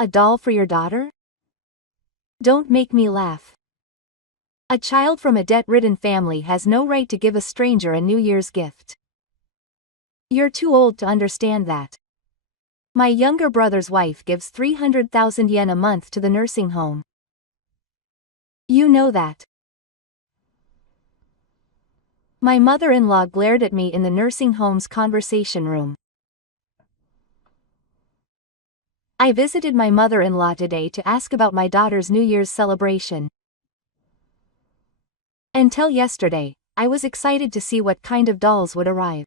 A doll for your daughter? Don't make me laugh. A child from a debt-ridden family has no right to give a stranger a New Year's gift. You're too old to understand that. My younger brother's wife gives 300,000 yen a month to the nursing home. You know that. My mother-in-law glared at me in the nursing home's conversation room. I visited my mother-in-law today to ask about my daughter's New Year's celebration. Until yesterday, I was excited to see what kind of dolls would arrive.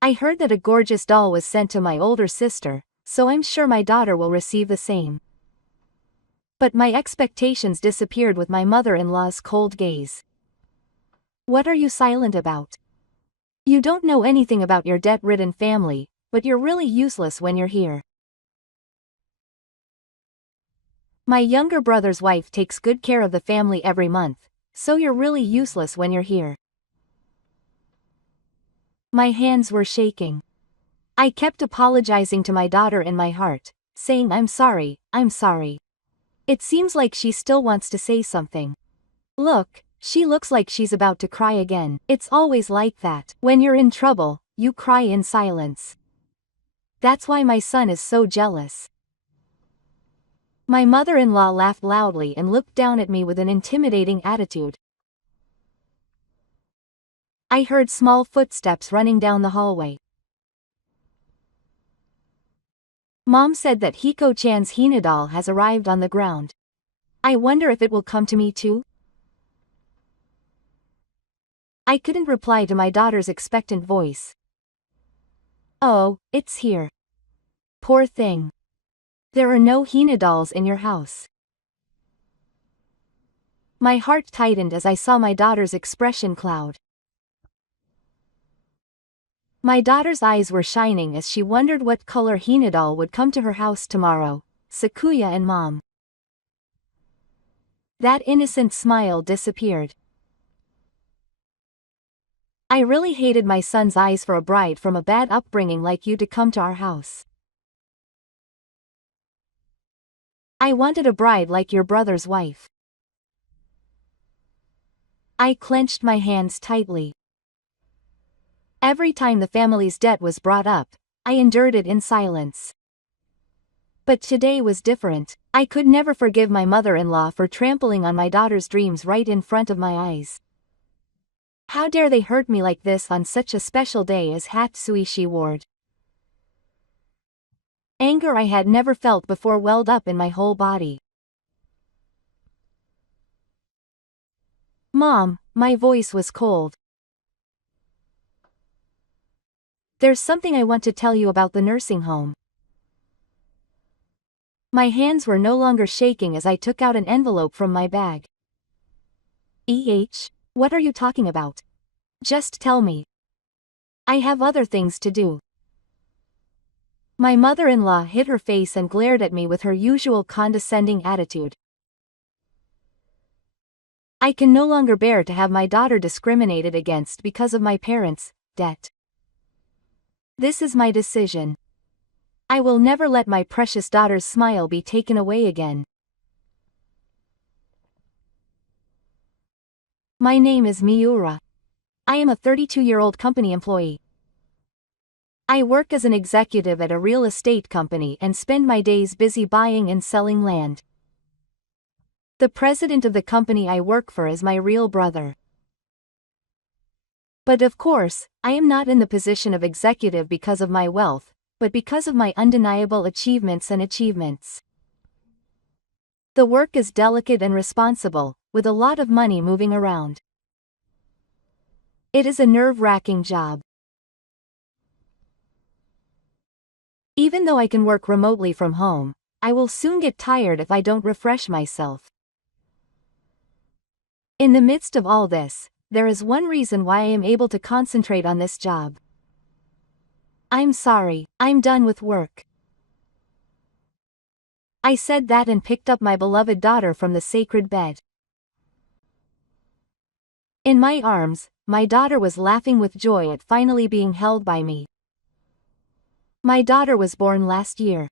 I heard that a gorgeous doll was sent to my older sister, so I'm sure my daughter will receive the same. But my expectations disappeared with my mother-in-law's cold gaze. What are you silent about? You don't know anything about your debt-ridden family, but you're really useless when you're here. My younger brother's wife takes good care of the family every month, so you're really useless when you're here. My hands were shaking. I kept apologizing to my daughter in my heart, saying I'm sorry. It seems like she still wants to say something. Look, she looks like she's about to cry again. It's always like that. When you're in trouble, you cry in silence. That's why my son is so jealous. My mother-in-law laughed loudly and looked down at me with an intimidating attitude. I heard small footsteps running down the hallway. Mom said that Hiko-chan's Hina doll has arrived on the ground. I wonder if it will come to me too? I couldn't reply to my daughter's expectant voice. Oh, it's here. Poor thing. There are no Hina dolls in your house. My heart tightened as I saw my daughter's expression cloud. My daughter's eyes were shining as she wondered what color Hina doll would come to her house tomorrow, Sakuya and Mom. That innocent smile disappeared. I really hated my son's eyes for a bride from a bad upbringing like you to come to our house. I wanted a bride like your brother's wife. I clenched my hands tightly. Every time the family's debt was brought up, I endured it in silence. But today was different. I could never forgive my mother-in-law for trampling on my daughter's dreams right in front of my eyes. How dare they hurt me like this on such a special day as Hatsuishi Ward? Anger I had never felt before welled up in my whole body. Mom, my voice was cold. There's something I want to tell you about the nursing home. My hands were no longer shaking as I took out an envelope from my bag. What are you talking about? Just tell me. I have other things to do. My mother-in-law hid her face and glared at me with her usual condescending attitude. I can no longer bear to have my daughter discriminated against because of my parents' debt. This is my decision. I will never let my precious daughter's smile be taken away again. My name is Miura. I am a 32-year-old company employee. I work as an executive at a real estate company and spend my days busy buying and selling land. The president of the company I work for is my real brother. But of course, I am not in the position of executive because of my wealth, but because of my undeniable achievements. The work is delicate and responsible, with a lot of money moving around. It is a nerve-wracking job. Even though I can work remotely from home, I will soon get tired if I don't refresh myself. In the midst of all this, there is one reason why I am able to concentrate on this job. I'm sorry, I'm done with work. I said that and picked up my beloved daughter from the sacred bed. In my arms, my daughter was laughing with joy at finally being held by me. My daughter was born last year.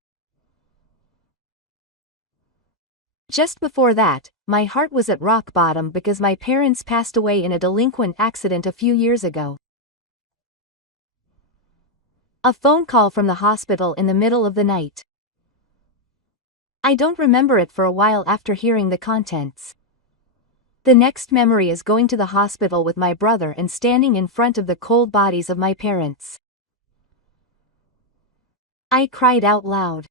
Just before that, my heart was at rock bottom because my parents passed away in a delinquent accident a few years ago. A phone call from the hospital in the middle of the night. I don't remember it for a while after hearing the contents. The next memory is going to the hospital with my brother and standing in front of the cold bodies of my parents. I cried out loud.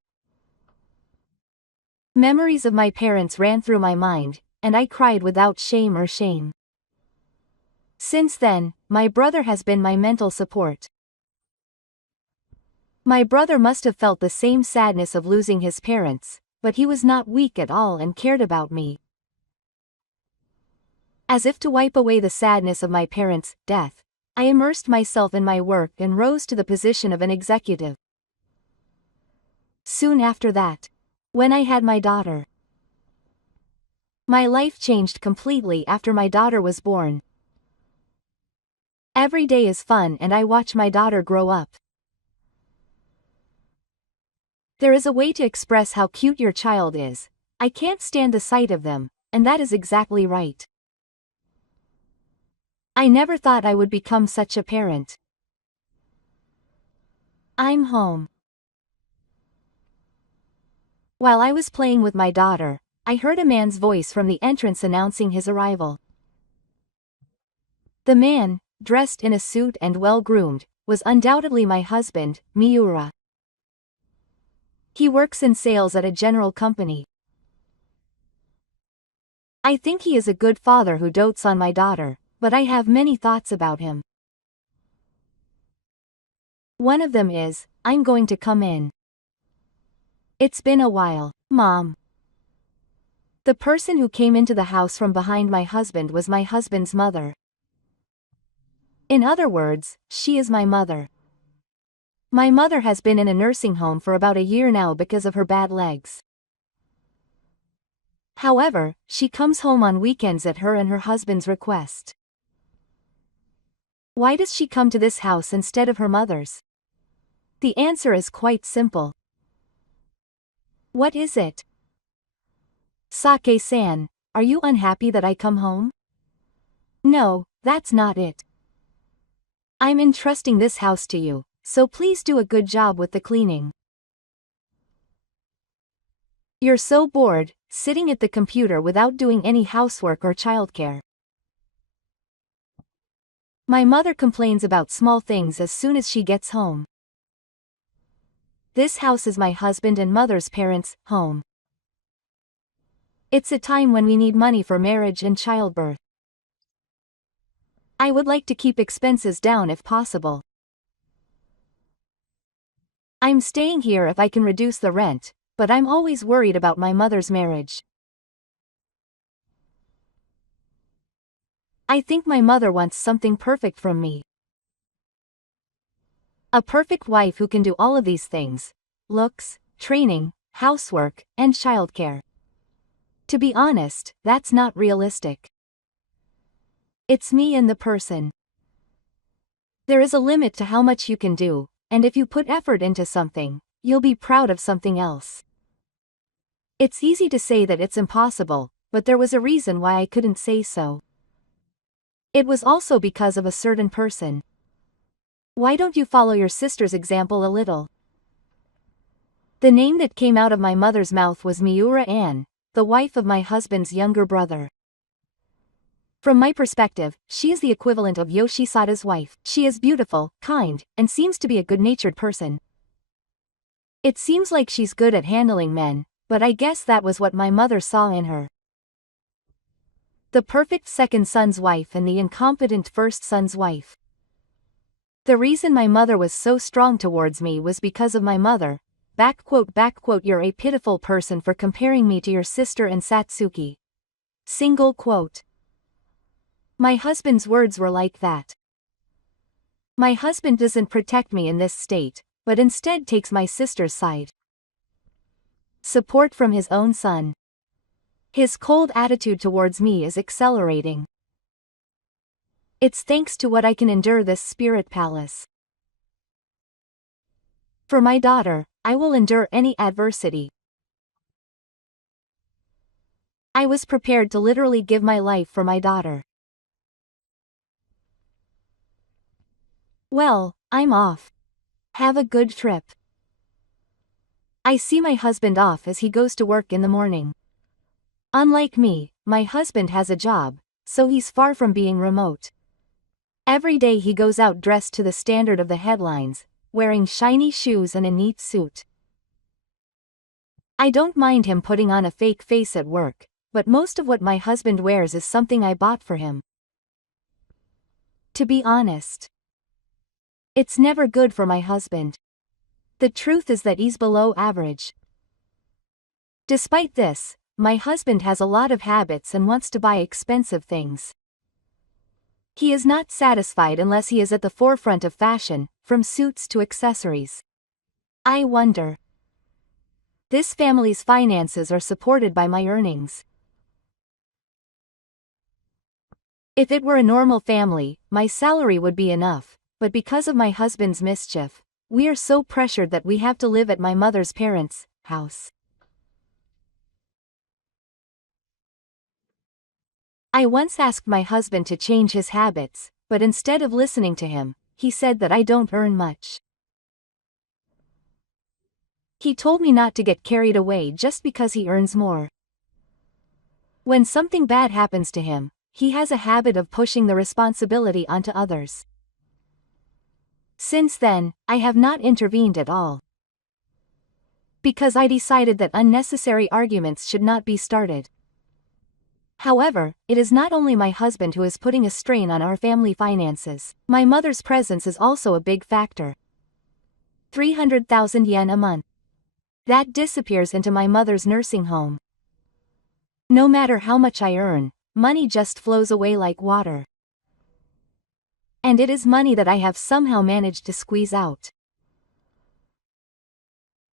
Memories of my parents ran through my mind, and I cried without shame or shame. Since then, my brother has been my mental support. My brother must have felt the same sadness of losing his parents, but he was not weak at all and cared about me. As if to wipe away the sadness of my parents' death, I immersed myself in my work and rose to the position of an executive. Soon after that, when I had my daughter, my life changed completely after my daughter was born. Every day is fun and I watch my daughter grow up. There is a way to express how cute your child is. I can't stand the sight of them, and that is exactly right. I never thought I would become such a parent. I'm home. While I was playing with my daughter, I heard a man's voice from the entrance announcing his arrival. The man, dressed in a suit and well-groomed, was undoubtedly my husband, Miura. He works in sales at a general company. I think he is a good father who dotes on my daughter, but I have many thoughts about him. One of them is, I'm going to come in. It's been a while, Mom. The person who came into the house from behind my husband was my husband's mother. In other words, she is my mother. My mother has been in a nursing home for about a year now because of her bad legs. However, she comes home on weekends at her and her husband's request. Why does she come to this house instead of her mother's? The answer is quite simple. What is it? Sake-san, are you unhappy that I come home? No, that's not it. I'm entrusting this house to you, so please do a good job with the cleaning. You're so bored, sitting at the computer without doing any housework or childcare. My mother complains about small things as soon as she gets home. This house is my husband and mother's parents' home. It's a time when we need money for marriage and childbirth. I would like to keep expenses down if possible. I'm staying here if I can reduce the rent, but I'm always worried about my mother's marriage. I think my mother wants something perfect from me. A perfect wife who can do all of these things: looks, training, housework, and childcare. To be honest, that's not realistic. It's me and the person. There is a limit to how much you can do, and if you put effort into something, you'll be proud of something else. It's easy to say that it's impossible, but there was a reason why I couldn't say so. It was also because of a certain person. Why don't you follow your sister's example a little? The name that came out of my mother's mouth was Miura Ann, the wife of my husband's younger brother. From my perspective, she is the equivalent of Yoshisada's wife. She is beautiful, kind, and seems to be a good-natured person. It seems like she's good at handling men, but I guess that was what my mother saw in her. The perfect second son's wife and the incompetent first son's wife. The reason my mother was so strong towards me was because of my mother. You're a pitiful person for comparing me to your sister and Satsuki. Single quote. My husband's words were like that. My husband doesn't protect me in this state, but instead takes my sister's side. Support from his own son. His cold attitude towards me is accelerating. It's thanks to what I can endure this spirit palace. For my daughter, I will endure any adversity. I was prepared to literally give my life for my daughter. Well, I'm off. Have a good trip. I see my husband off as he goes to work in the morning. Unlike me, my husband has a job, so he's far from being remote. Every day he goes out dressed to the standard of the headlines, wearing shiny shoes and a neat suit. I don't mind him putting on a fake face at work, but most of what my husband wears is something I bought for him. To be honest, it's never good for my husband. The truth is that he's below average. Despite this, my husband has a lot of habits and wants to buy expensive things. He is not satisfied unless he is at the forefront of fashion, from suits to accessories. I wonder. This family's finances are supported by my earnings. If it were a normal family, my salary would be enough, but because of my husband's mischief, we are so pressured that we have to live at my mother's parents' house. I once asked my husband to change his habits, but instead of listening to him, he said that I don't earn much. He told me not to get carried away just because he earns more. When something bad happens to him, he has a habit of pushing the responsibility onto others. Since then, I have not intervened at all. Because I decided that unnecessary arguments should not be started. However, it is not only my husband who is putting a strain on our family finances. My mother's presence is also a big factor. 300,000 yen a month. That disappears into my mother's nursing home. No matter how much I earn, money just flows away like water. And it is money that I have somehow managed to squeeze out.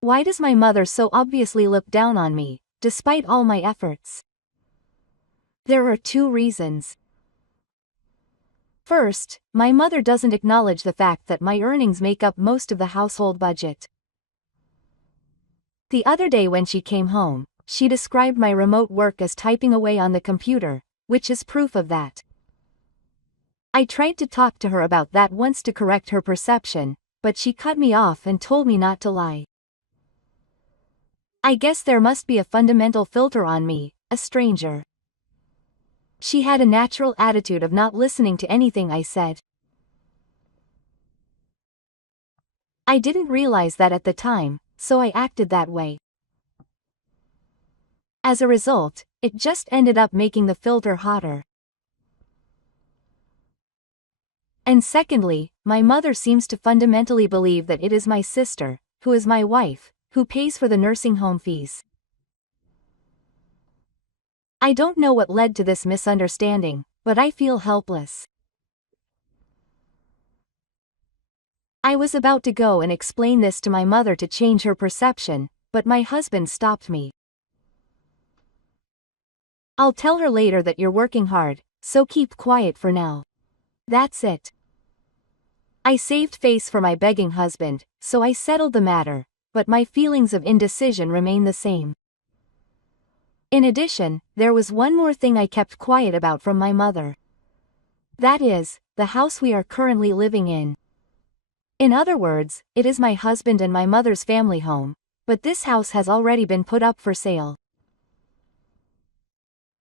Why does my mother so obviously look down on me, despite all my efforts? There are two reasons. First, my mother doesn't acknowledge the fact that my earnings make up most of the household budget. The other day when she came home, she described my remote work as typing away on the computer, which is proof of that. I tried to talk to her about that once to correct her perception, but she cut me off and told me not to lie. I guess there must be a fundamental filter on me, a stranger. She had a natural attitude of not listening to anything I said. I didn't realize that at the time, so I acted that way. As a result, it just ended up making the filter hotter. And secondly, my mother seems to fundamentally believe that it is my sister, who is my wife, who pays for the nursing home fees. I don't know what led to this misunderstanding, but I feel helpless. I was about to go and explain this to my mother to change her perception, but my husband stopped me. I'll tell her later that you're working hard, so keep quiet for now. That's it. I saved face for my begging husband, so I settled the matter, but my feelings of indecision remain the same. In addition, there was one more thing I kept quiet about from my mother. That is, the house we are currently living in. In other words, it is my husband and my mother's family home, but this house has already been put up for sale.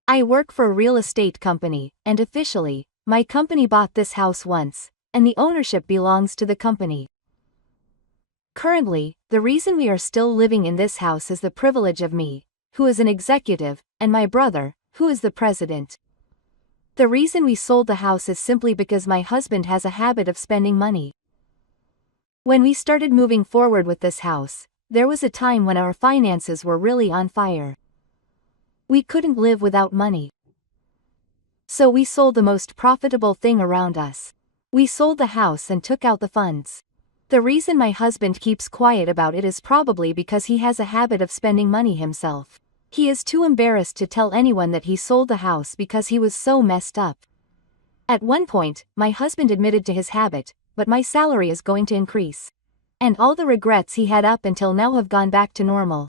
I work for a real estate company, and officially, my company bought this house once, and the ownership belongs to the company. Currently, the reason we are still living in this house is the privilege of me, who is an executive, and my brother, who is the president. The reason we sold the house is simply because my husband has a habit of spending money. When we started moving forward with this house, there was a time when our finances were really on fire. We couldn't live without money. So we sold the most profitable thing around us. We sold the house and took out the funds. The reason my husband keeps quiet about it is probably because he has a habit of spending money himself. He is too embarrassed to tell anyone that he sold the house because he was so messed up. At one point, my husband admitted to his habit, but my salary is going to increase. And all the regrets he had up until now have gone back to normal.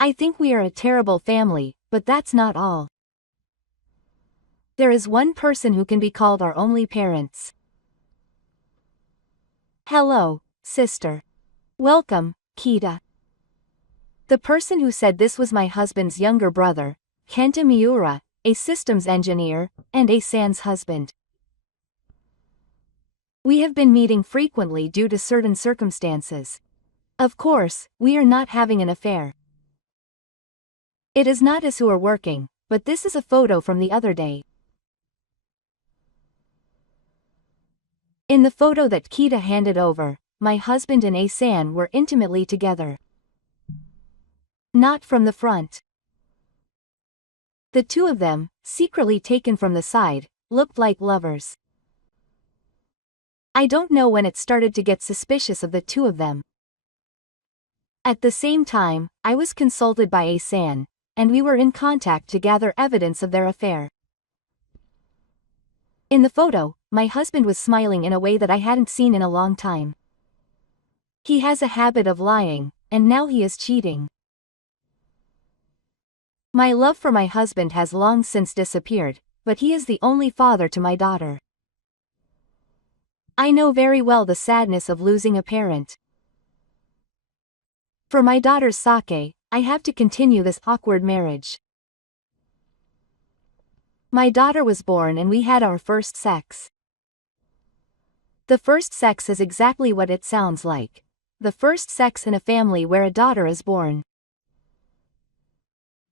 I think we are a terrible family, but that's not all. There is one person who can be called our only parents. Hello, sister. Welcome, Kita. The person who said this was my husband's younger brother, Kenta Miura, a systems engineer, and Asan's husband. We have been meeting frequently due to certain circumstances. Of course, we are not having an affair. It is not us who are working, but this is a photo from the other day. In the photo that Kita handed over, my husband and Asan were intimately together. Not from the front. The two of them, secretly taken from the side, looked like lovers. I don't know when it started to get suspicious of the two of them. At the same time, I was consulted by Asan, and we were in contact to gather evidence of their affair. In the photo, my husband was smiling in a way that I hadn't seen in a long time. He has a habit of lying, and now he is cheating. My love for my husband has long since disappeared, but he is the only father to my daughter. I know very well the sadness of losing a parent. For my daughter's sake, I have to continue this awkward marriage. My daughter was born and we had our first sex. The first sex is exactly what it sounds like. The first sex in a family where a daughter is born.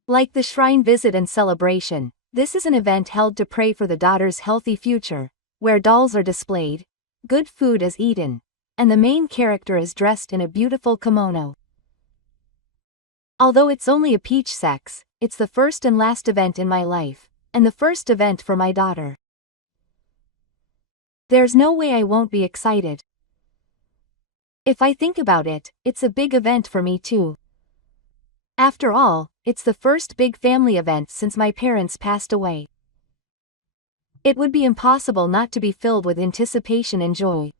Like the shrine visit and celebration, this is an event held to pray for the daughter's healthy future, where dolls are displayed, good food is eaten, and the main character is dressed in a beautiful kimono. Although it's only a peach sex, it's the first and last event in my life, and the first event for my daughter. There's no way I won't be excited. If I think about it, it's a big event for me too. After all, it's the first big family event since my parents passed away. It would be impossible not to be filled with anticipation and joy.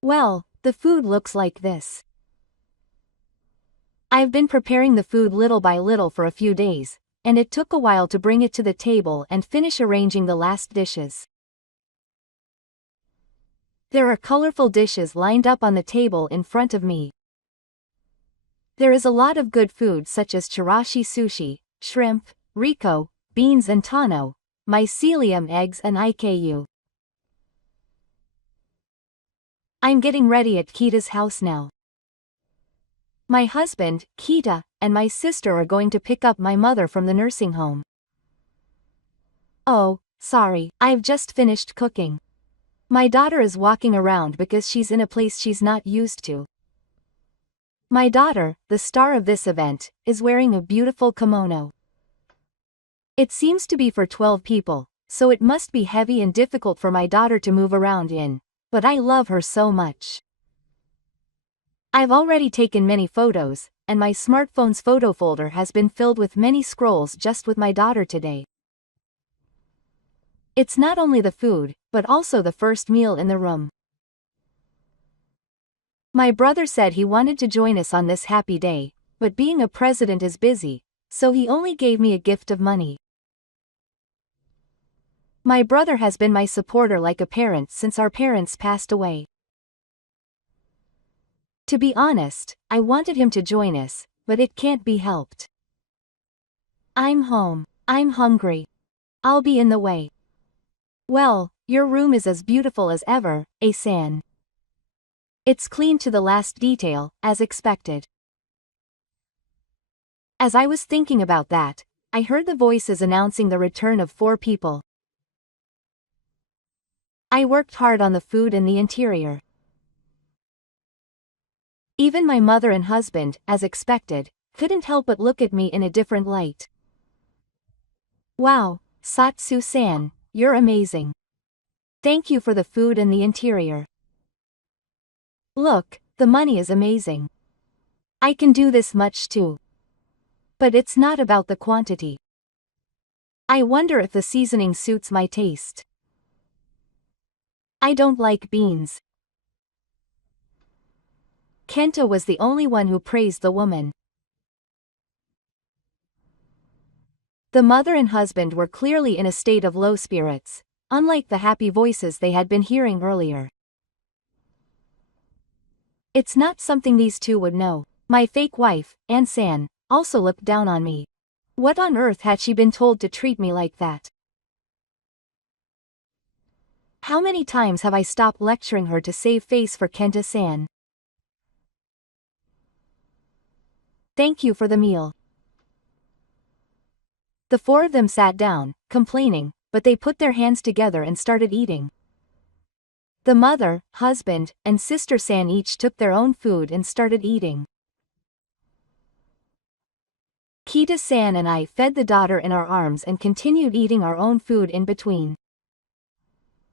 Well, the food looks like this. I've been preparing the food little by little for a few days, and it took a while to bring it to the table and finish arranging the last dishes. There are colorful dishes lined up on the table in front of me. There is a lot of good food such as chirashi sushi, shrimp, riko, beans and tano, mycelium eggs and IKU. I'm getting ready at Kita's house now. My husband, Kita, and my sister are going to pick up my mother from the nursing home. Oh, sorry, I've just finished cooking. My daughter is walking around because she's in a place she's not used to. My daughter, the star of this event, is wearing a beautiful kimono. It seems to be for 12 people, so it must be heavy and difficult for my daughter to move around in, but I love her so much. I've already taken many photos, and my smartphone's photo folder has been filled with many scrolls just with my daughter today. It's not only the food, but also the first meal in the room. My brother said he wanted to join us on this happy day, but being a president is busy, so he only gave me a gift of money. My brother has been my supporter like a parent since our parents passed away. To be honest, I wanted him to join us, but it can't be helped. I'm home. I'm hungry. I'll be in the way. Well, your room is as beautiful as ever, Asan. It's clean to the last detail, as expected. As I was thinking about that, I heard the voices announcing the return of 4 people. I worked hard on the food and the interior. Even my mother and husband, as expected, couldn't help but look at me in a different light. Wow, Satsu-san, you're amazing. Thank you for the food and the interior. Look, the money is amazing. I can do this much too. But it's not about the quantity. I wonder if the seasoning suits my taste. I don't like beans. Kenta was the only one who praised the woman. The mother and husband were clearly in a state of low spirits, unlike the happy voices they had been hearing earlier. It's not something these two would know. My fake wife, Ann-san, also looked down on me. What on earth had she been told to treat me like that? How many times have I stopped lecturing her to save face for Kenta-san? Thank you for the meal. The four of them sat down, complaining, but they put their hands together and started eating. The mother, husband, and sister-san each took their own food and started eating. Kita-san and I fed the daughter in our arms and continued eating our own food in between.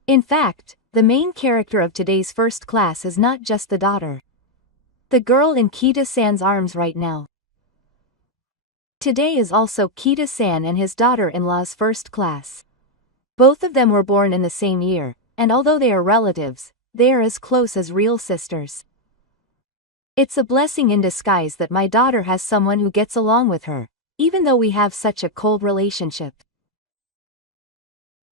In fact, the main character of today's first class is not just the daughter. The girl in Kita-san's arms right now. Today is also Kita-san and his daughter-in-law's first class. Both of them were born in the same year, and although they are relatives, they are as close as real sisters. It's a blessing in disguise that my daughter has someone who gets along with her, even though we have such a cold relationship.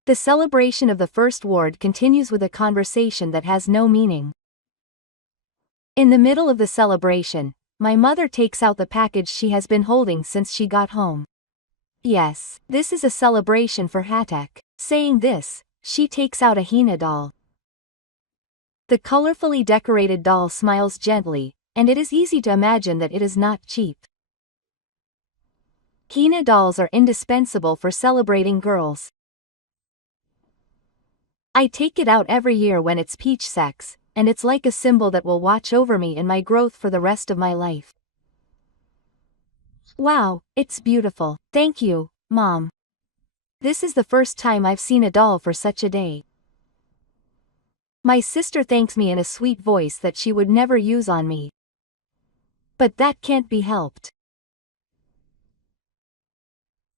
The celebration of the first ward continues with a conversation that has no meaning. In the middle of the celebration, my mother takes out the package she has been holding since she got home. Yes, this is a celebration for Hatek. Saying this, she takes out a Hina doll. The colorfully decorated doll smiles gently, and it is easy to imagine that it is not cheap. Hina dolls are indispensable for celebrating girls. I take it out every year when it's peach sex, and it's like a symbol that will watch over me in my growth for the rest of my life. Wow, it's beautiful. Thank you, Mom. This is the first time I've seen a doll for such a day. My sister thanks me in a sweet voice that she would never use on me. But that can't be helped.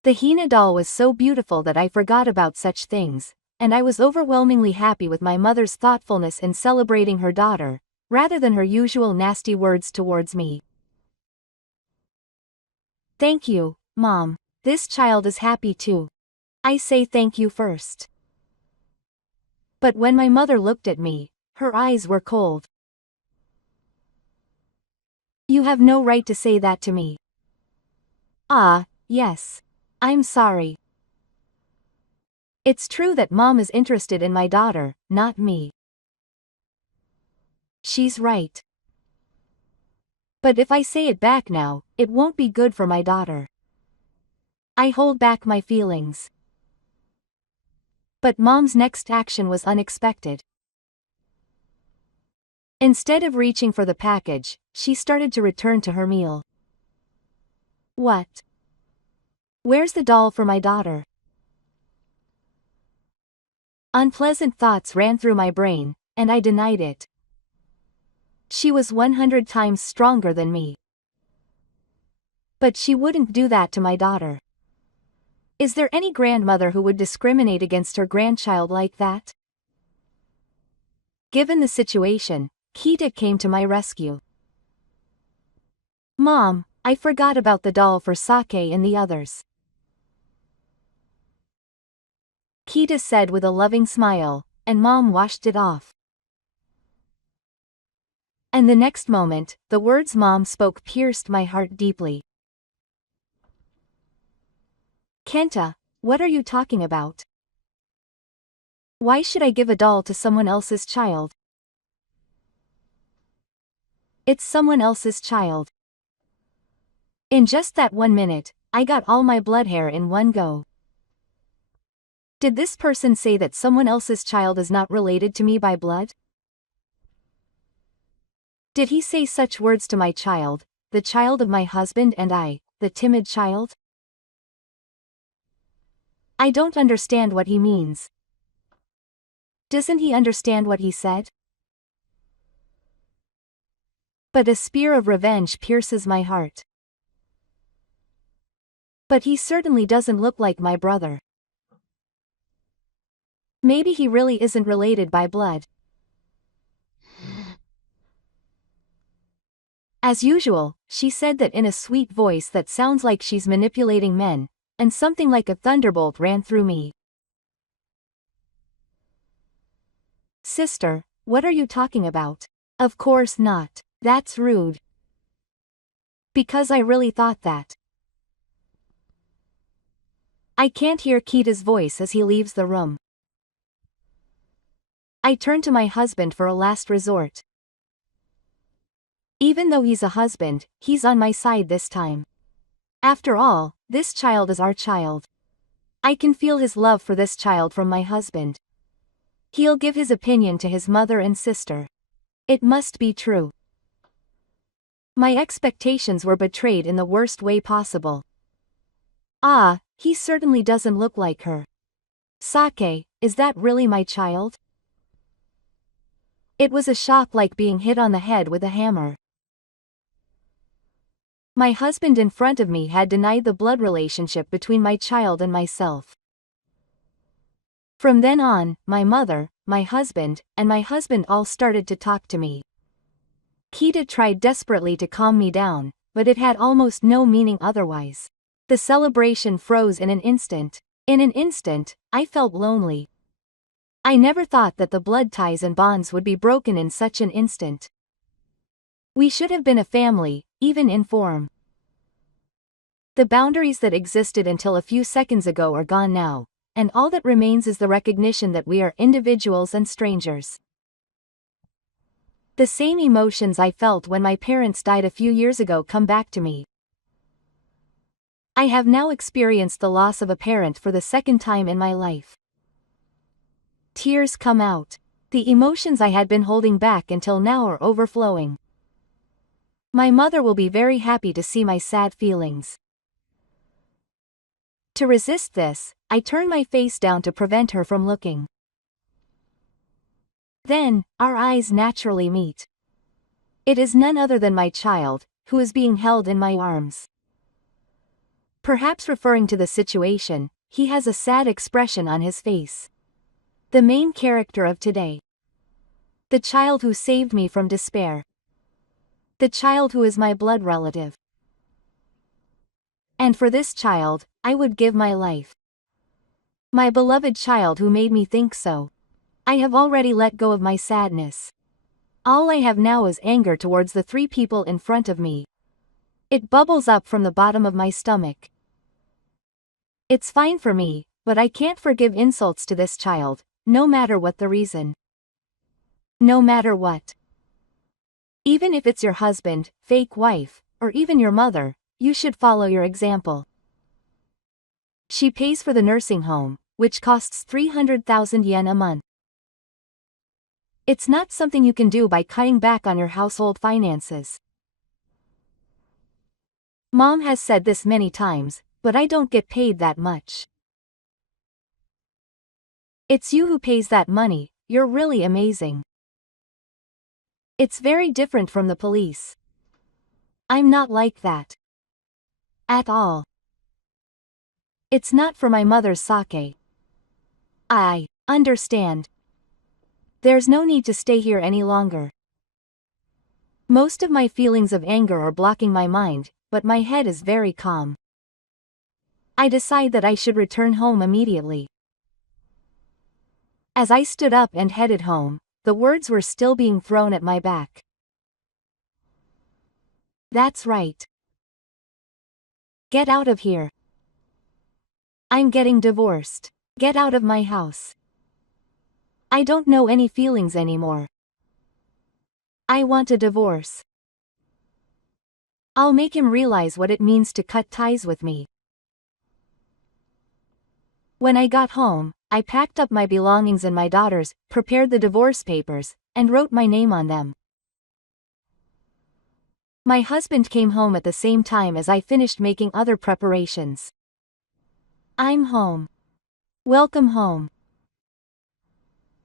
The Hina doll was so beautiful that I forgot about such things, and I was overwhelmingly happy with my mother's thoughtfulness in celebrating her daughter, rather than her usual nasty words towards me. Thank you, Mom. This child is happy too. I say thank you first. But when my mother looked at me, her eyes were cold. You have no right to say that to me. Ah, yes. I'm sorry. It's true that Mom is interested in my daughter, not me. She's right. But if I say it back now, it won't be good for my daughter. I hold back my feelings. But Mom's next action was unexpected. Instead of reaching for the package, she started to return to her meal. What? Where's the doll for my daughter? Unpleasant thoughts ran through my brain, and I denied it. She was 100 times stronger than me. But she wouldn't do that to my daughter. Is there any grandmother who would discriminate against her grandchild like that? Given the situation, Kita came to my rescue. Mom, I forgot about the doll for Sake and the others. Kita said with a loving smile, and Mom washed it off. And the next moment, the words Mom spoke pierced my heart deeply. Kenta, what are you talking about? Why should I give a doll to someone else's child? It's someone else's child. In just that 1 minute, I got all my blood hair in one go. Did this person say that someone else's child is not related to me by blood? Did he say such words to my child, the child of my husband and I, the timid child? I don't understand what he means. Doesn't he understand what he said? But a spear of revenge pierces my heart. But he certainly doesn't look like my brother. Maybe he really isn't related by blood. As usual, she said that in a sweet voice that sounds like she's manipulating men, and something like a thunderbolt ran through me. Sister, what are you talking about? Of course not. That's rude. Because I really thought that. I can't hear Kita's voice as he leaves the room. I turn to my husband for a last resort. Even though he's a husband, he's on my side this time. After all, this child is our child. I can feel his love for this child from my husband. He'll give his opinion to his mother and sister. It must be true. My expectations were betrayed in the worst way possible. Ah, he certainly doesn't look like her. Sake, is that really my child? It was a shock like being hit on the head with a hammer. My husband in front of me had denied the blood relationship between my child and myself. From then on, my mother, my husband, and my husband all started to talk to me. Kita tried desperately to calm me down, but it had almost no meaning otherwise. The celebration froze in an instant. In an instant, I felt lonely. I never thought that the blood ties and bonds would be broken in such an instant. We should have been a family, even in form. The boundaries that existed until a few seconds ago are gone now, and all that remains is the recognition that we are individuals and strangers. The same emotions I felt when my parents died a few years ago come back to me. I have now experienced the loss of a parent for the second time in my life. Tears come out. The emotions I had been holding back until now are overflowing. My mother will be very happy to see my sad feelings. To resist this, I turn my face down to prevent her from looking. Then, our eyes naturally meet. It is none other than my child, who is being held in my arms. Perhaps referring to the situation, he has a sad expression on his face. The main character of today. The child who saved me from despair. The child who is my blood relative. And for this child, I would give my life. My beloved child who made me think so. I have already let go of my sadness. All I have now is anger towards the three people in front of me. It bubbles up from the bottom of my stomach. It's fine for me, but I can't forgive insults to this child, no matter what the reason. No matter what. Even if it's your husband, fake wife, or even your mother, you should follow your example. She pays for the nursing home, which costs 300,000 yen a month. It's not something you can do by cutting back on your household finances. Mom has said this many times, but I don't get paid that much. It's you who pays that money, you're really amazing. It's very different from the police. I'm not like that. At all. It's not for my mother's sake. I understand. There's no need to stay here any longer. Most of my feelings of anger are blocking my mind, but my head is very calm. I decide that I should return home immediately. As I stood up and headed home, the words were still being thrown at my back. That's right. Get out of here. I'm getting divorced. Get out of my house. I don't know any feelings anymore. I want a divorce. I'll make him realize what it means to cut ties with me. When I got home, I packed up my belongings and my daughter's, prepared the divorce papers, and wrote my name on them. My husband came home at the same time as I finished making other preparations. I'm home. Welcome home.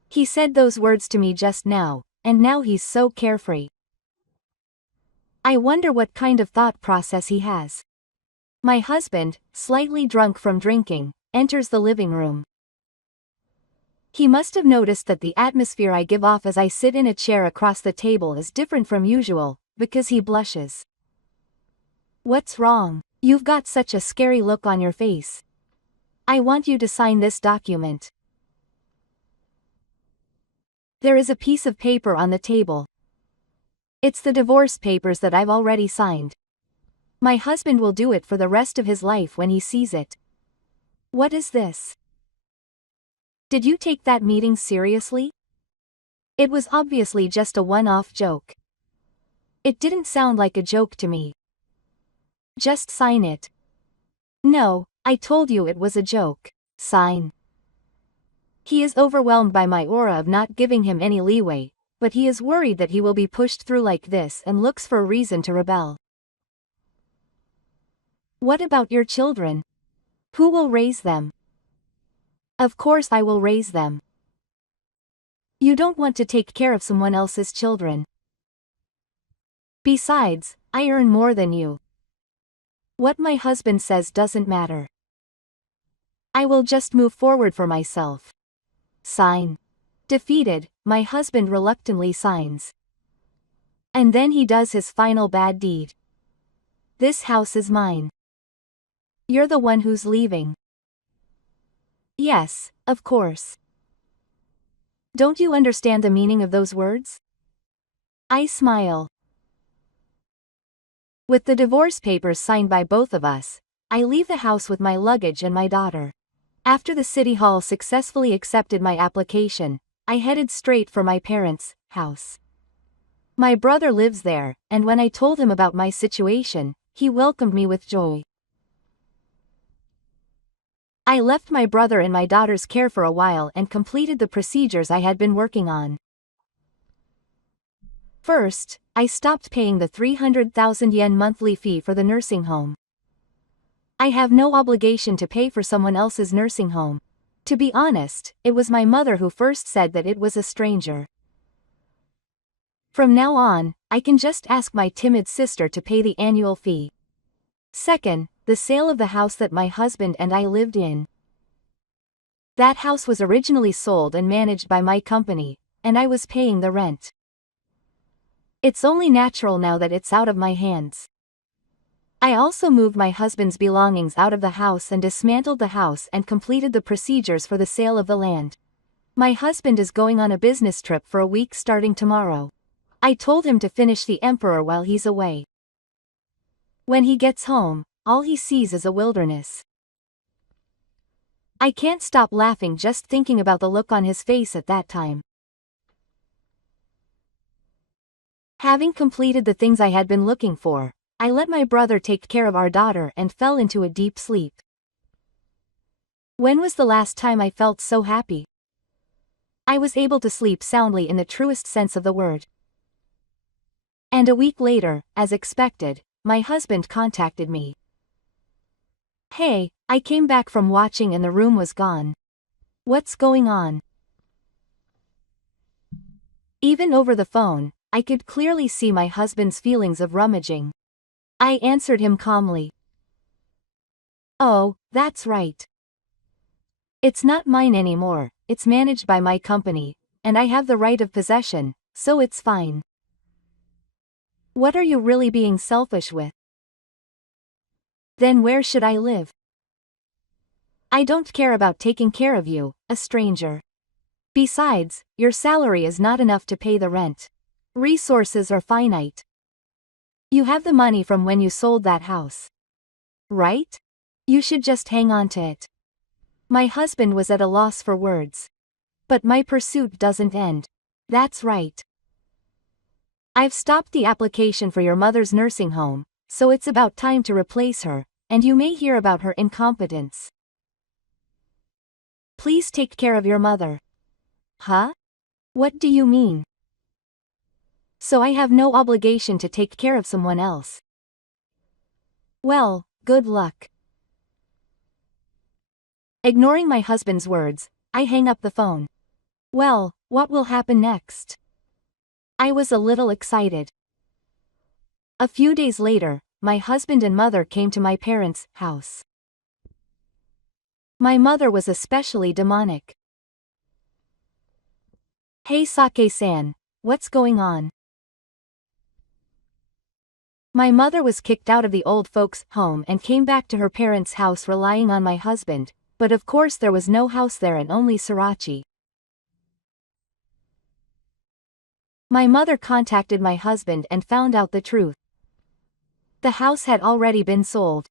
He said those words to me just now, and now he's so carefree. I wonder what kind of thought process he has. My husband, slightly drunk from drinking, enters the living room. He must have noticed that the atmosphere I give off as I sit in a chair across the table is different from usual, because he blushes. What's wrong? You've got such a scary look on your face. I want you to sign this document. There is a piece of paper on the table. It's the divorce papers that I've already signed. My husband will do it for the rest of his life when he sees it. What is this? Did you take that meeting seriously? It was obviously just a one-off joke. It didn't sound like a joke to me. Just sign it. No, I told you it was a joke. Sign. He is overwhelmed by my aura of not giving him any leeway, but he is worried that he will be pushed through like this and looks for a reason to rebel. What about your children? Who will raise them? Of course I will raise them. You don't want to take care of someone else's children. Besides, I earn more than you. What my husband says doesn't matter. I will just move forward for myself. Sign. Defeated, my husband reluctantly signs. And then he does his final bad deed. This house is mine. You're the one who's leaving. Yes, of course. Don't you understand the meaning of those words? I smile. With the divorce papers signed by both of us, I leave the house with my luggage and my daughter. After the city hall successfully accepted my application, I headed straight for my parents' house. My brother lives there, and when I told him about my situation, he welcomed me with joy. I left my brother in my daughter's care for a while and completed the procedures I had been working on. First, I stopped paying the 300,000 yen monthly fee for the nursing home. I have no obligation to pay for someone else's nursing home. To be honest, it was my mother who first said that it was a stranger. From now on, I can just ask my timid sister to pay the annual fee. Second, the sale of the house that my husband and I lived in. That house was originally sold and managed by my company, and I was paying the rent. It's only natural now that it's out of my hands. I also moved my husband's belongings out of the house and dismantled the house and completed the procedures for the sale of the land. My husband is going on a business trip for a week starting tomorrow. I told him to finish the emperor while he's away. When he gets home, all he sees is a wilderness. I can't stop laughing just thinking about the look on his face at that time. Having completed the things I had been looking for, I let my brother take care of our daughter and fell into a deep sleep. When was the last time I felt so happy? I was able to sleep soundly in the truest sense of the word. And a week later, as expected, my husband contacted me. Hey, I came back from watching and the room was gone. What's going on? Even over the phone, I could clearly see my husband's feelings of rummaging. I answered him calmly. Oh, that's right. It's not mine anymore, it's managed by my company, and I have the right of possession, so it's fine. What are you really being selfish with? Then where should I live? I don't care about taking care of you, a stranger. Besides, your salary is not enough to pay the rent. Resources are finite. You have the money from when you sold that house. Right? You should just hang on to it. My husband was at a loss for words. But my pursuit doesn't end. That's right. I've stopped the application for your mother's nursing home, so it's about time to replace her, and you may hear about her incompetence. Please take care of your mother. Huh? What do you mean? So I have no obligation to take care of someone else. Well, good luck. Ignoring my husband's words, I hang up the phone. Well, what will happen next? I was a little excited. A few days later, my husband and mother came to my parents' house. My mother was especially demonic. Hey Sake-san, what's going on? My mother was kicked out of the old folks' home and came back to her parents' house relying on my husband, but of course there was no house there and only sriracha. My mother contacted my husband and found out the truth. The house had already been sold.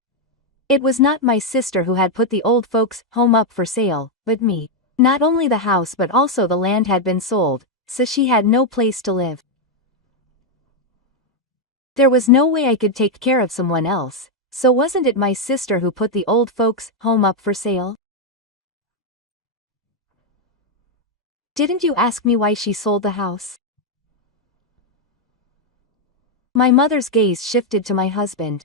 It was not my sister who had put the old folks' home up for sale, but me. Not only the house but also the land had been sold, so she had no place to live. There was no way I could take care of someone else, so wasn't it my sister who put the old folks' home up for sale? Didn't you ask me why she sold the house? My mother's gaze shifted to my husband.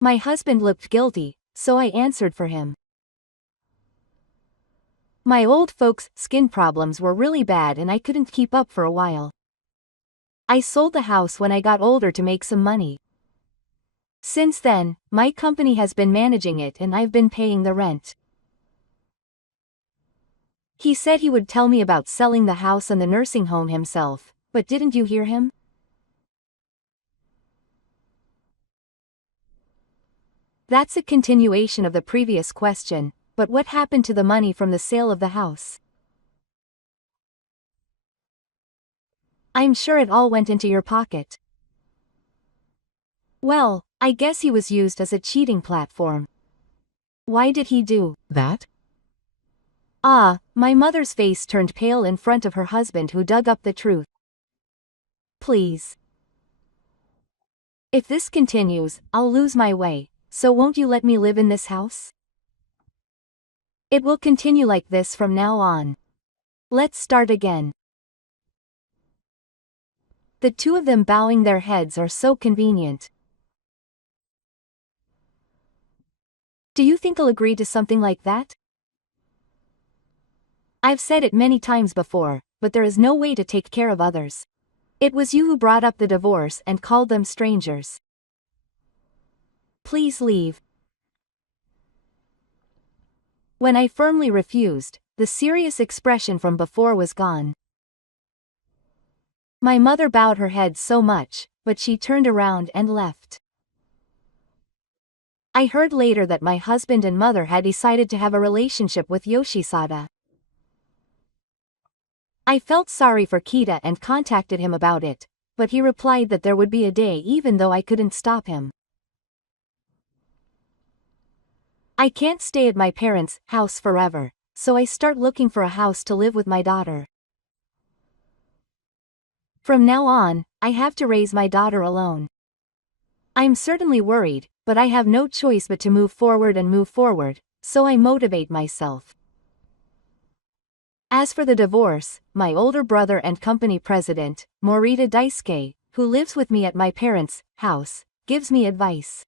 My husband looked guilty, so I answered for him. My old folks' skin problems were really bad and I couldn't keep up for a while. I sold the house when I got older to make some money. Since then, my company has been managing it and I've been paying the rent. He said he would tell me about selling the house and the nursing home himself, but didn't you hear him? That's a continuation of the previous question, but what happened to the money from the sale of the house? I'm sure it all went into your pocket. Well, I guess he was used as a cheating platform. Why did he do that? My mother's face turned pale in front of her husband who dug up the truth. Please. If this continues, I'll lose my way, so won't you let me live in this house? It will continue like this from now on. Let's start again. The two of them bowing their heads are so convenient. Do you think I'll agree to something like that? I've said it many times before, but there is no way to take care of others. It was you who brought up the divorce and called them strangers. Please leave. When I firmly refused, the serious expression from before was gone. My mother bowed her head so much, but she turned around and left. I heard later that my husband and mother had decided to have a relationship with Yoshisada. I felt sorry for Kita and contacted him about it, but he replied that there would be a day even though I couldn't stop him. I can't stay at my parents' house forever, so I start looking for a house to live with my daughter. From now on, I have to raise my daughter alone. I'm certainly worried, but I have no choice but to move forward, so I motivate myself. As for the divorce, my older brother and company president, Morita Daisuke, who lives with me at my parents' house, gives me advice.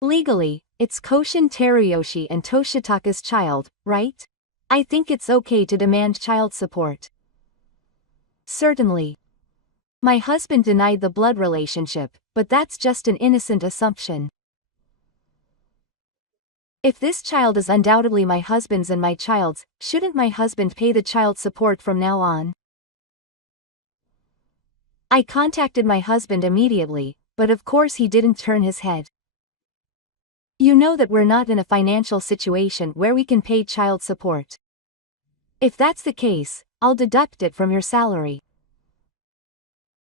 Legally, it's Koshin Teruyoshi and Toshitaka's child, right? I think it's okay to demand child support. Certainly. My husband denied the blood relationship, but that's just an innocent assumption. If this child is undoubtedly my husband's and my child's, shouldn't my husband pay the child support from now on? I contacted my husband immediately, but of course he didn't turn his head. You know that we're not in a financial situation where we can pay child support. If that's the case, I'll deduct it from your salary.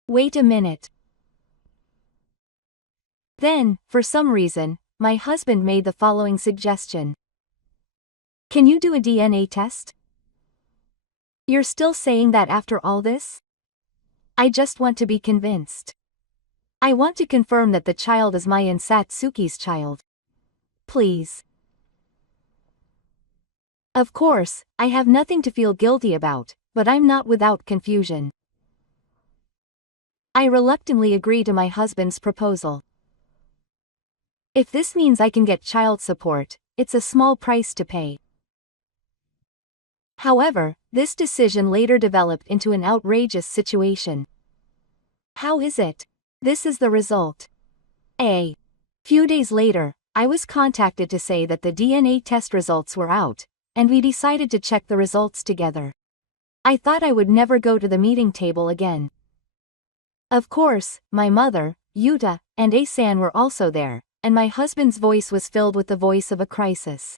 Wait a minute. Then, for some reason, my husband made the following suggestion. Can you do a DNA test? You're still saying that after all this? I just want to be convinced. I want to confirm that the child is my and Satsuki's child. Please. Of course, I have nothing to feel guilty about, but I'm not without confusion. I reluctantly agree to my husband's proposal. If this means I can get child support, it's a small price to pay. However, this decision later developed into an outrageous situation. How is it? This is the result. A few days later, I was contacted to say that the DNA test results were out, and we decided to check the results together. I thought I would never go to the meeting table again. Of course, my mother, Yuta, and Asan were also there, and my husband's voice was filled with the voice of a crisis.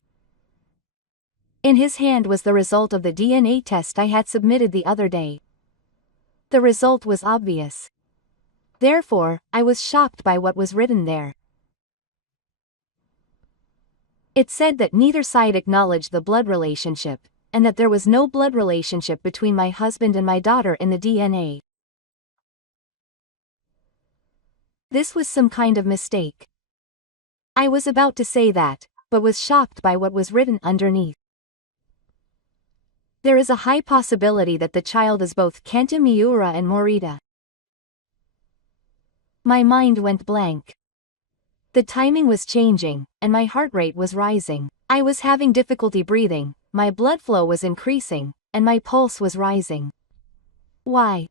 In his hand was the result of the DNA test I had submitted the other day. The result was obvious. Therefore, I was shocked by what was written there. It said that neither side acknowledged the blood relationship, and that there was no blood relationship between my husband and my daughter in the DNA. This was some kind of mistake. I was about to say that, but was shocked by what was written underneath. There is a high possibility that the child is both Kenta Miura and Morita. My mind went blank. The timing was changing, and my heart rate was rising. I was having difficulty breathing, my blood flow was increasing, and my pulse was rising. Why?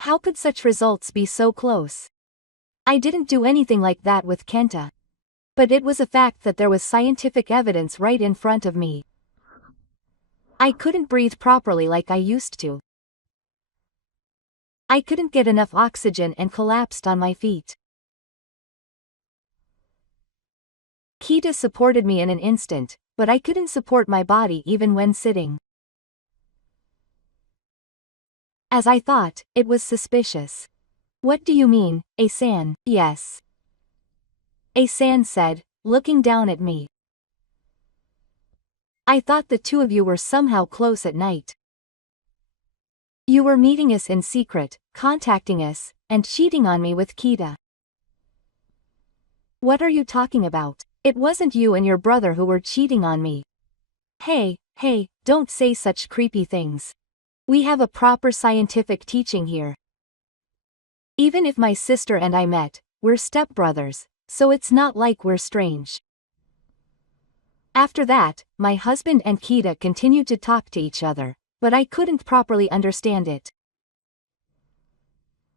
How could such results be so close? I didn't do anything like that with Kenta. But it was a fact that there was scientific evidence right in front of me. I couldn't breathe properly like I used to. I couldn't get enough oxygen and collapsed on my feet. Kita supported me in an instant, but I couldn't support my body even when sitting. As I thought, it was suspicious. What do you mean, Asan? Yes. Asan said, looking down at me. I thought the two of you were somehow close at night. You were meeting us in secret, contacting us, and cheating on me with Kita. What are you talking about? It wasn't you and your brother who were cheating on me. Hey, don't say such creepy things. We have a proper scientific teaching here. Even if my sister and I met, we're stepbrothers, so it's not like we're strange. After that, my husband and Kita continued to talk to each other, but I couldn't properly understand it.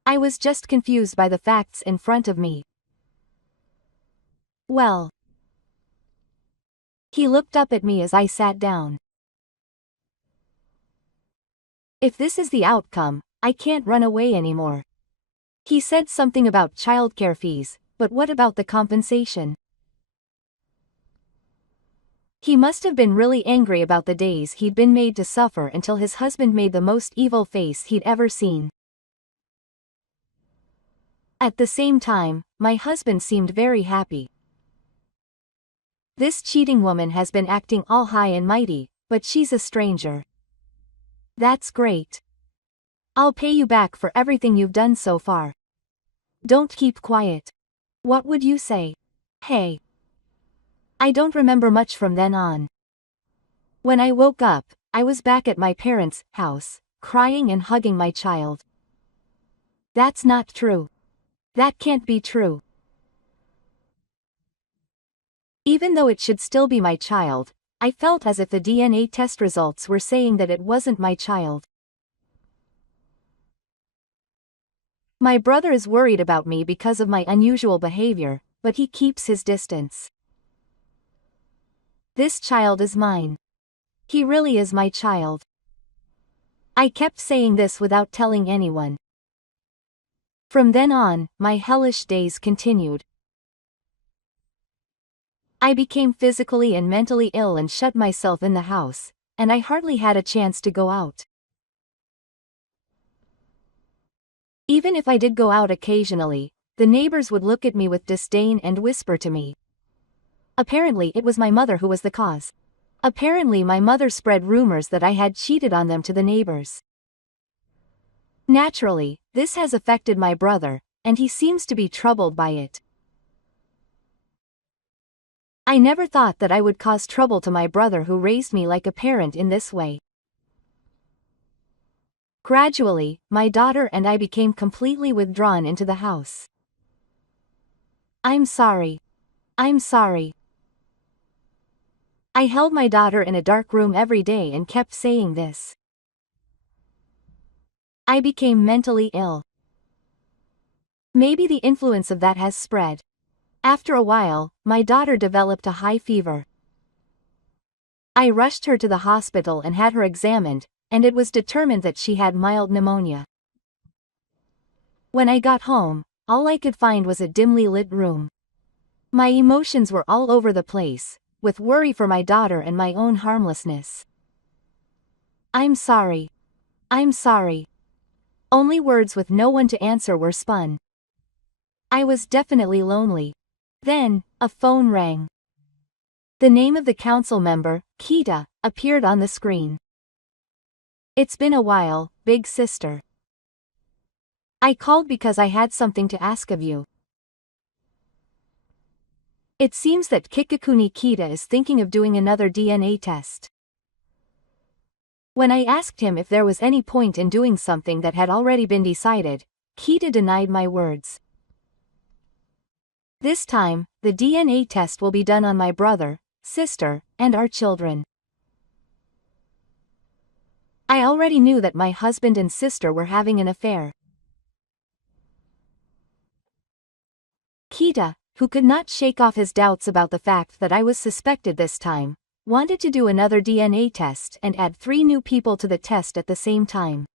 I was just confused by the facts in front of me. Well. He looked up at me as I sat down. If this is the outcome, I can't run away anymore. He said something about childcare fees, but what about the compensation? He must have been really angry about the days he'd been made to suffer until his husband made the most evil face he'd ever seen. At the same time, my husband seemed very happy. This cheating woman has been acting all high and mighty, but she's a stranger. That's great. I'll pay you back for everything you've done so far. Don't keep quiet. What would you say? Hey. I don't remember much from then on. When I woke up, I was back at my parents' house, crying and hugging my child. That's not true. That can't be true. Even though it should still be my child, I felt as if the DNA test results were saying that it wasn't my child. My brother is worried about me because of my unusual behavior, but he keeps his distance. This child is mine. He really is my child. I kept saying this without telling anyone. From then on, my hellish days continued. I became physically and mentally ill and shut myself in the house, and I hardly had a chance to go out. Even if I did go out occasionally, the neighbors would look at me with disdain and whisper to me. Apparently it was my mother who was the cause. Apparently my mother spread rumors that I had cheated on them to the neighbors. Naturally, this has affected my brother, and he seems to be troubled by it. I never thought that I would cause trouble to my brother who raised me like a parent in this way. Gradually, my daughter and I became completely withdrawn into the house. I'm sorry. I'm sorry. I held my daughter in a dark room every day and kept saying this. I became mentally ill. Maybe the influence of that has spread. After a while, my daughter developed a high fever. I rushed her to the hospital and had her examined, and it was determined that she had mild pneumonia. When I got home, all I could find was a dimly lit room. My emotions were all over the place, with worry for my daughter and my own harmlessness. I'm sorry. I'm sorry. Only words with no one to answer were spun. I was definitely lonely. Then, a phone rang. The name of the council member, Kita, appeared on the screen. It's been a while, big sister. I called because I had something to ask of you. It seems that Kikakuni Kita is thinking of doing another DNA test. When I asked him if there was any point in doing something that had already been decided, Kita denied my words. This time, the DNA test will be done on my brother, sister, and our children. I already knew that my husband and sister were having an affair. Kita, who could not shake off his doubts about the fact that I was suspected this time, wanted to do another DNA test and add 3 new people to the test at the same time.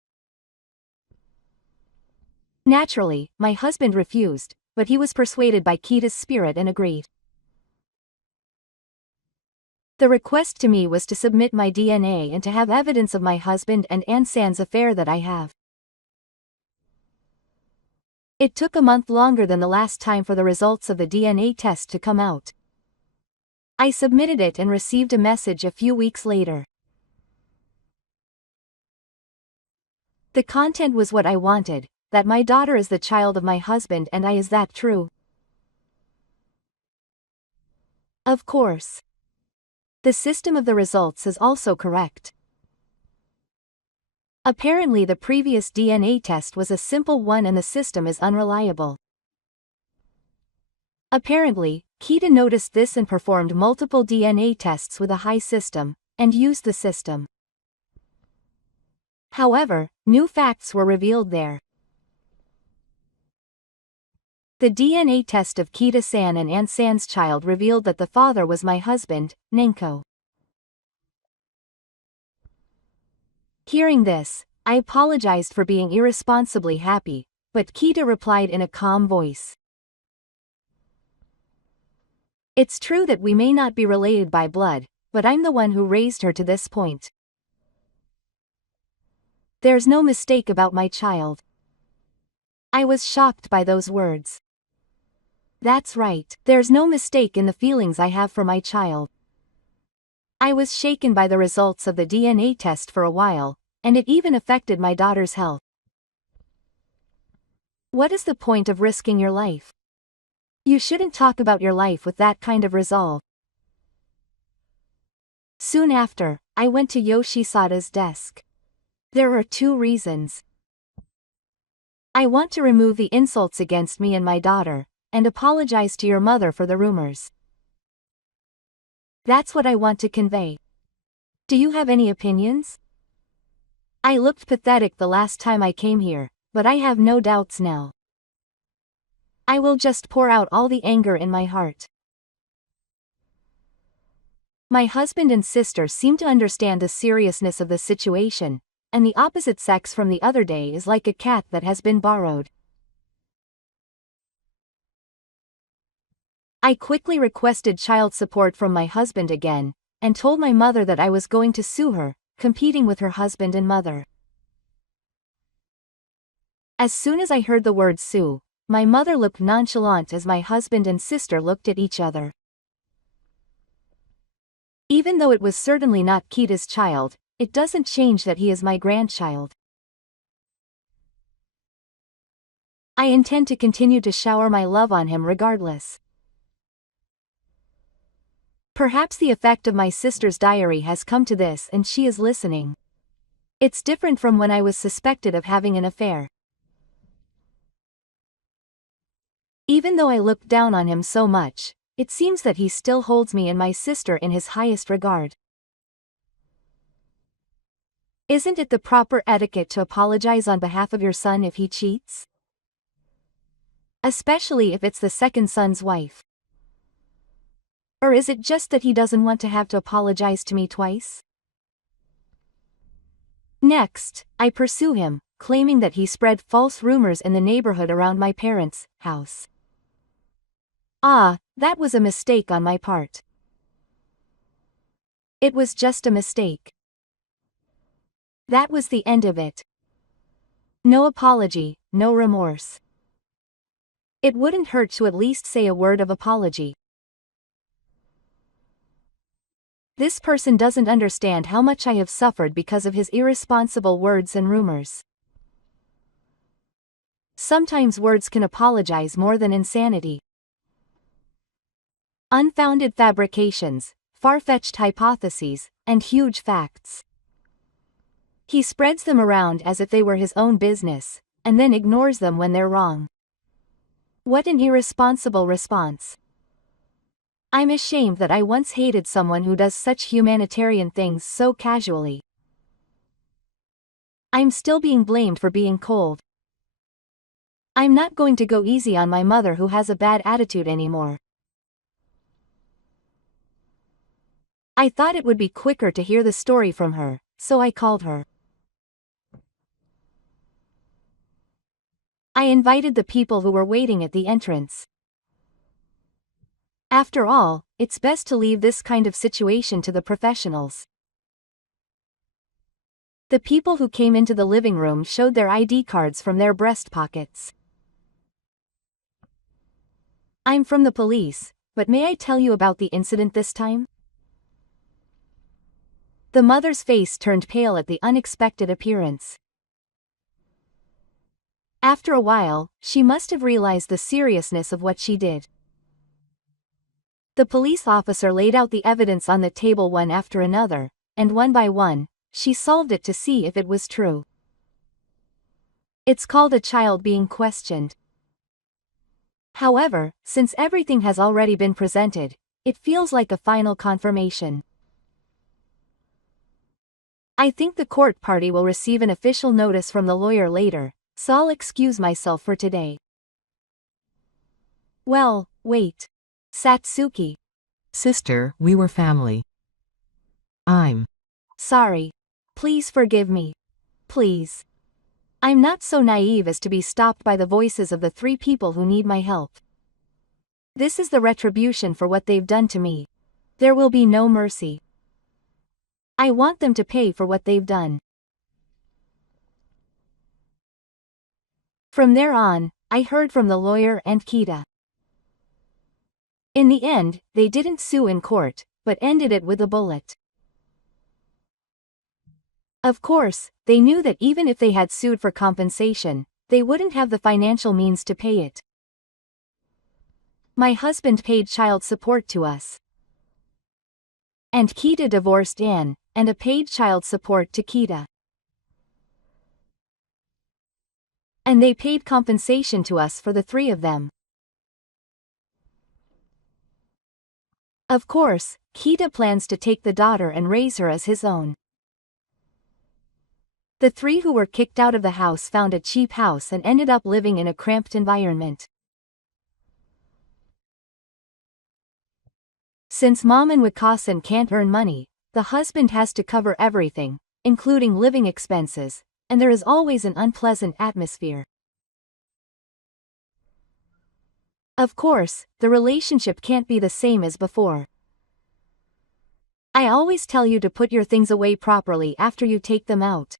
Naturally, my husband refused, but he was persuaded by Kita's spirit and agreed. The request to me was to submit my DNA and to have evidence of my husband and Ansan's affair that I have. It took a month longer than the last time for the results of the DNA test to come out. I submitted it and received a message a few weeks later. The content was what I wanted, that my daughter is the child of my husband and is that true? Of course. The system of the results is also correct. Apparently the previous DNA test was a simple one and the system is unreliable. Apparently, Kita noticed this and performed multiple DNA tests with a high system, and used the system. However, new facts were revealed there. The DNA test of Kita-san and Ansan's child revealed that the father was my husband, Nenko. Hearing this, I apologized for being irresponsibly happy, but Kita replied in a calm voice. It's true that we may not be related by blood, but I'm the one who raised her to this point. There's no mistake about my child. I was shocked by those words. That's right, there's no mistake in the feelings I have for my child. I was shaken by the results of the DNA test for a while, and it even affected my daughter's health. What is the point of risking your life? You shouldn't talk about your life with that kind of resolve. Soon after, I went to Yoshisada's desk. There are 2 reasons. I want to remove the insults against me and my daughter, and apologize to your mother for the rumors. That's what I want to convey. Do you have any opinions? I looked pathetic the last time I came here, but I have no doubts now. I will just pour out all the anger in my heart. My husband and sister seem to understand the seriousness of the situation, and the opposite sex from the other day is like a cat that has been borrowed. I quickly requested child support from my husband again, and told my mother that I was going to sue her, competing with her husband and mother. As soon as I heard the word sue, my mother looked nonchalant as my husband and sister looked at each other. Even though it was certainly not Kita's child, it doesn't change that he is my grandchild. I intend to continue to shower my love on him regardless. Perhaps the effect of my sister's diary has come to this and she is listening. It's different from when I was suspected of having an affair. Even though I looked down on him so much, it seems that he still holds me and my sister in his highest regard. Isn't it the proper etiquette to apologize on behalf of your son if he cheats? Especially if it's the second son's wife. Or is it just that he doesn't want to have to apologize to me twice? Next, I pursue him, claiming that he spread false rumors in the neighborhood around my parents' house. Ah, that was a mistake on my part. It was just a mistake. That was the end of it. No apology, no remorse. It wouldn't hurt to at least say a word of apology. This person doesn't understand how much I have suffered because of his irresponsible words and rumors. Sometimes words can apologize more than insanity. Unfounded fabrications, far-fetched hypotheses, and huge facts. He spreads them around as if they were his own business, and then ignores them when they're wrong. What an irresponsible response. I'm ashamed that I once hated someone who does such humanitarian things so casually. I'm still being blamed for being cold. I'm not going to go easy on my mother who has a bad attitude anymore. I thought it would be quicker to hear the story from her, so I called her. I invited the people who were waiting at the entrance. After all, it's best to leave this kind of situation to the professionals. The people who came into the living room showed their ID cards from their breast pockets. I'm from the police, but may I tell you about the incident this time? The mother's face turned pale at the unexpected appearance. After a while, she must have realized the seriousness of what she did. The police officer laid out the evidence on the table one after another, and one by one, she solved it to see if it was true. It's called a child being questioned. However, since everything has already been presented, it feels like a final confirmation. I think the court party will receive an official notice from the lawyer later, so I'll excuse myself for today. Well, wait. Satsuki. Sister, we were family. I'm sorry. Please forgive me. Please. I'm not so naive as to be stopped by the voices of the three people who need my help. This is the retribution for what they've done to me. There will be no mercy. I want them to pay for what they've done. From there on, I heard from the lawyer and Kita. In the end, they didn't sue in court, but ended it with a bullet. Of course, they knew that even if they had sued for compensation, they wouldn't have the financial means to pay it. My husband paid child support to us. And Kita divorced Anne, and paid child support to Kita. And they paid compensation to us for the three of them. Of course, Kita plans to take the daughter and raise her as his own. The three who were kicked out of the house found a cheap house and ended up living in a cramped environment. Since Mom and Wakasan can't earn money, the husband has to cover everything, including living expenses, and there is always an unpleasant atmosphere. Of course, the relationship can't be the same as before. I always tell you to put your things away properly after you take them out.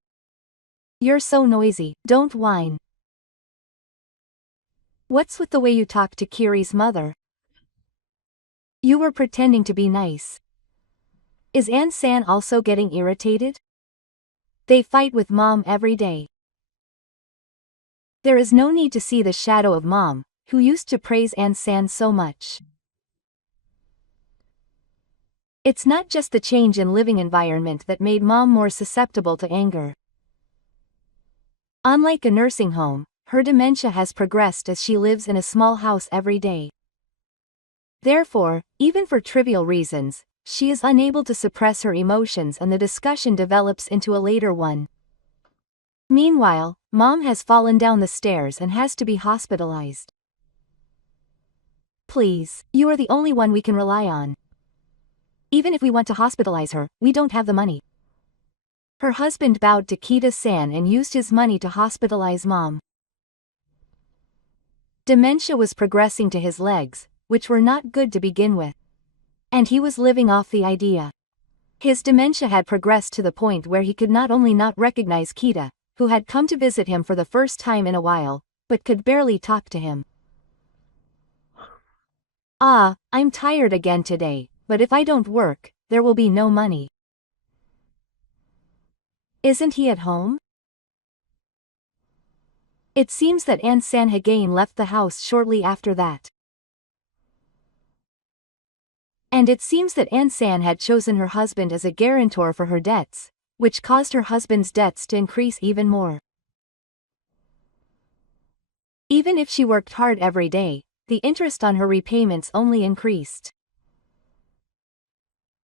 You're so noisy, don't whine. What's with the way you talk to Kiri's mother? You were pretending to be nice. Is Ann-san also getting irritated? They fight with Mom every day. There is no need to see the shadow of Mom, who used to praise Ann-san so much. It's not just the change in living environment that made Mom more susceptible to anger. Unlike a nursing home, her dementia has progressed as she lives in a small house every day. Therefore, even for trivial reasons, she is unable to suppress her emotions and the discussion develops into a later one. Meanwhile, Mom has fallen down the stairs and has to be hospitalized. Please, you are the only one we can rely on. Even if we want to hospitalize her, we don't have the money. Her husband bowed to Kita-san and used his money to hospitalize mom. Dementia was progressing to his legs, which were not good to begin with. And he was living off the idea. His dementia had progressed to the point where he could not only not recognize Kita, who had come to visit him for the first time in a while, but could barely talk to him. I'm tired again today, but if I don't work, there will be no money. Isn't he at home? It seems that Aunt Sanhagain left the house shortly after that. And it seems that Aunt San had chosen her husband as a guarantor for her debts, which caused her husband's debts to increase even more. Even if she worked hard every day, the interest on her repayments only increased.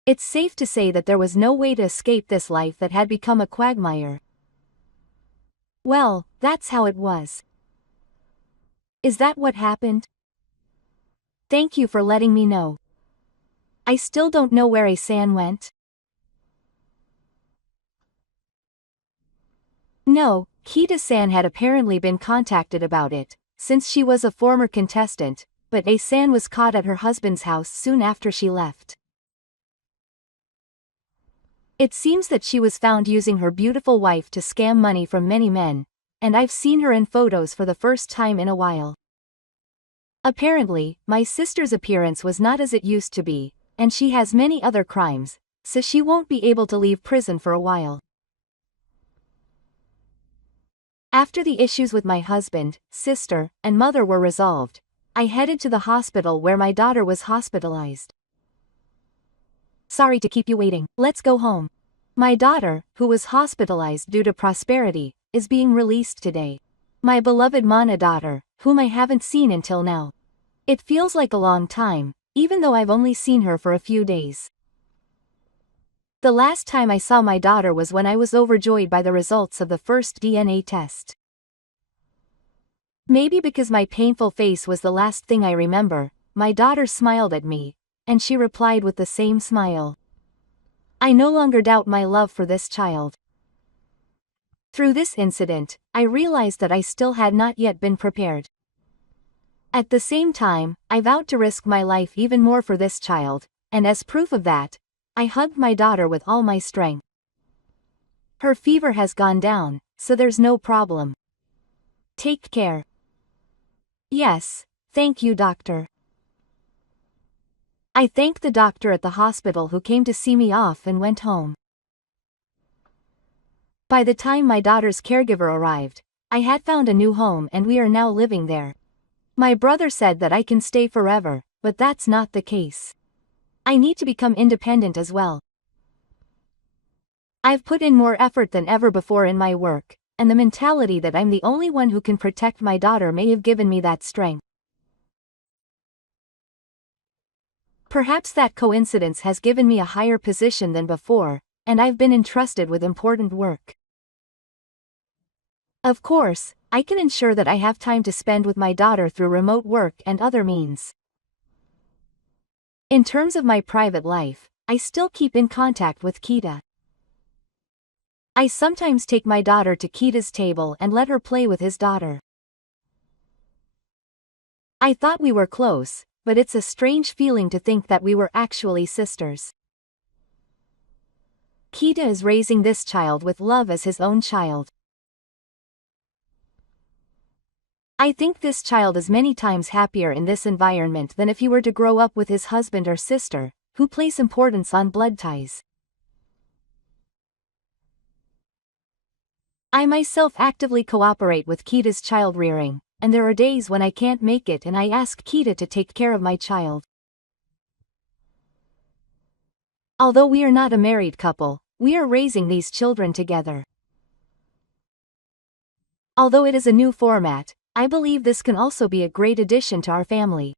It's safe to say that there was no way to escape this life that had become a quagmire. Well, that's how it was. Is that what happened? Thank you for letting me know. I still don't know where A-san went. No, Kita-san had apparently been contacted about it, since she was a former contestant, but A-san was caught at her husband's house soon after she left. It seems that she was found using her beautiful wife to scam money from many men, and I've seen her in photos for the first time in a while. Apparently, my sister's appearance was not as it used to be, and she has many other crimes, so she won't be able to leave prison for a while. After the issues with my husband, sister, and mother were resolved, I headed to the hospital where my daughter was hospitalized. Sorry to keep you waiting, let's go home. My daughter, who was hospitalized due to prosperity, is being released today. My beloved Mana daughter, whom I haven't seen until now. It feels like a long time, even though I've only seen her for a few days. The last time I saw my daughter was when I was overjoyed by the results of the first DNA test. Maybe because my painful face was the last thing I remember, my daughter smiled at me, and she replied with the same smile. I no longer doubt my love for this child. Through this incident, I realized that I still had not yet been prepared. At the same time, I vowed to risk my life even more for this child, and as proof of that, I hugged my daughter with all my strength. Her fever has gone down, so there's no problem. Take care. Yes, thank you, doctor. I thanked the doctor at the hospital who came to see me off and went home. By the time my daughter's caregiver arrived, I had found a new home and we are now living there. My brother said that I can stay forever, but that's not the case. I need to become independent as well. I've put in more effort than ever before in my work, and the mentality that I'm the only one who can protect my daughter may have given me that strength. Perhaps that coincidence has given me a higher position than before, and I've been entrusted with important work. Of course, I can ensure that I have time to spend with my daughter through remote work and other means. In terms of my private life, I still keep in contact with Kita. I sometimes take my daughter to Kita's table and let her play with his daughter. I thought we were close, but it's a strange feeling to think that we were actually sisters. Kita is raising this child with love as his own child. I think this child is many times happier in this environment than if he were to grow up with his husband or sister, who place importance on blood ties. I myself actively cooperate with Kita's child rearing, and there are days when I can't make it and I ask Kita to take care of my child. Although we are not a married couple, we are raising these children together. Although it is a new format, I believe this can also be a great addition to our family.